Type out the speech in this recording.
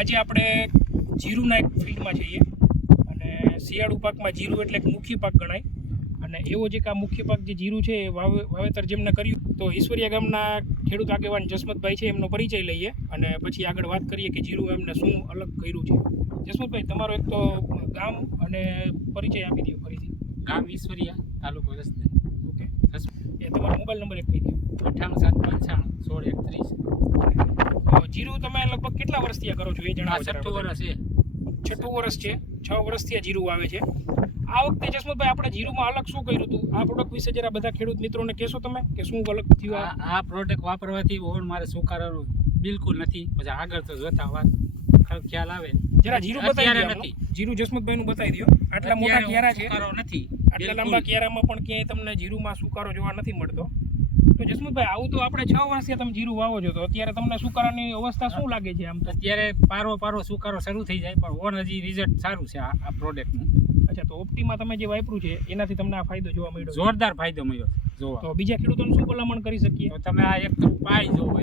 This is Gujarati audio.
આજે આપણે જીરુના એક ફિલ્ડમાં જઈએ અને શિયાળુ પાકમાં જીરું એટલે એક મુખ્ય પાક ગણાય. અને એવો જે આ મુખ્ય પાક જે જીરું છે એ વાવે વાવેતર જેમને કર્યું તો ઈશ્વરિયા ગામના ખેડૂત આગેવાન જસમતભાઈ છે એમનો પરિચય લઈએ અને પછી આગળ વાત કરીએ કે જીરું એમને શું અલગ કર્યું છે. જસમતભાઈ તમારો એક તો ગામ અને પરિચય આપી દો ફરીથી. ગામ ઈશ્વરિયા તાલુકો રસ્તે ઓકે. એ તમારો મોબાઈલ નંબર એક કહી દો. અઠ્ઠાણું સાત પંચાણું સોળ એકત્રીસ. જીરું તમે લગભગ કેટલા વર્ષથી કરો છો એ જણાવો છઠ્ઠું વર્ષ છે. છઠ્ઠું વર્ષ છે. છ વર્ષથી આ જીરું આવે છે. આ વખતે જસમતભાઈ આપણે જીરુમાં અલગ શું કર્યું હતું? આ પ્રોડક્ટ વિશે જરા બધા ખેડૂત મિત્રોને કહેશો તમે કે શું અલગ થયું આ? પ્રોડક્ટ વાપરવાથી ઓળ મારે સુકારાનું બિલકુલ નથી. પછી આગળ તો જોતા વાત ખ્યાલ આવે. જરા જીરું બતાવી દો નથી. જીરું જસમતભાઈ નું બતાવી દો. આટલા મોટા અત્યારે છે? સુકારો નથી. આટલા. લાંબા કિયારામાં પણ ક્યાંય તમને જીરુમાં સુકારો જોવા નથી મળતો. તો જસમતભાઈ આવું તો આપણે છ વર્ષથી તમે જીરું વાવો છો તો અત્યારે તમને સુકારાની અવસ્થા શું લાગે છે આમ તો? અત્યારે પારો પારો સુકારો શરૂ થઈ જાય પણ ઓણ હજી રિઝલ્ટ સારું છે આ પ્રોડક્ટનું અચ્છા તો ઓપ્ટીમાં તમે જે વાપર્યું છે એનાથી તમને આ ફાયદો જોવા મળ્યો જોરદાર ફાયદો મળ્યો જોવા. તો બીજા ખેડૂતોને શું ભલામણ કરી શકીએ? તમે આ એક પાય જોવો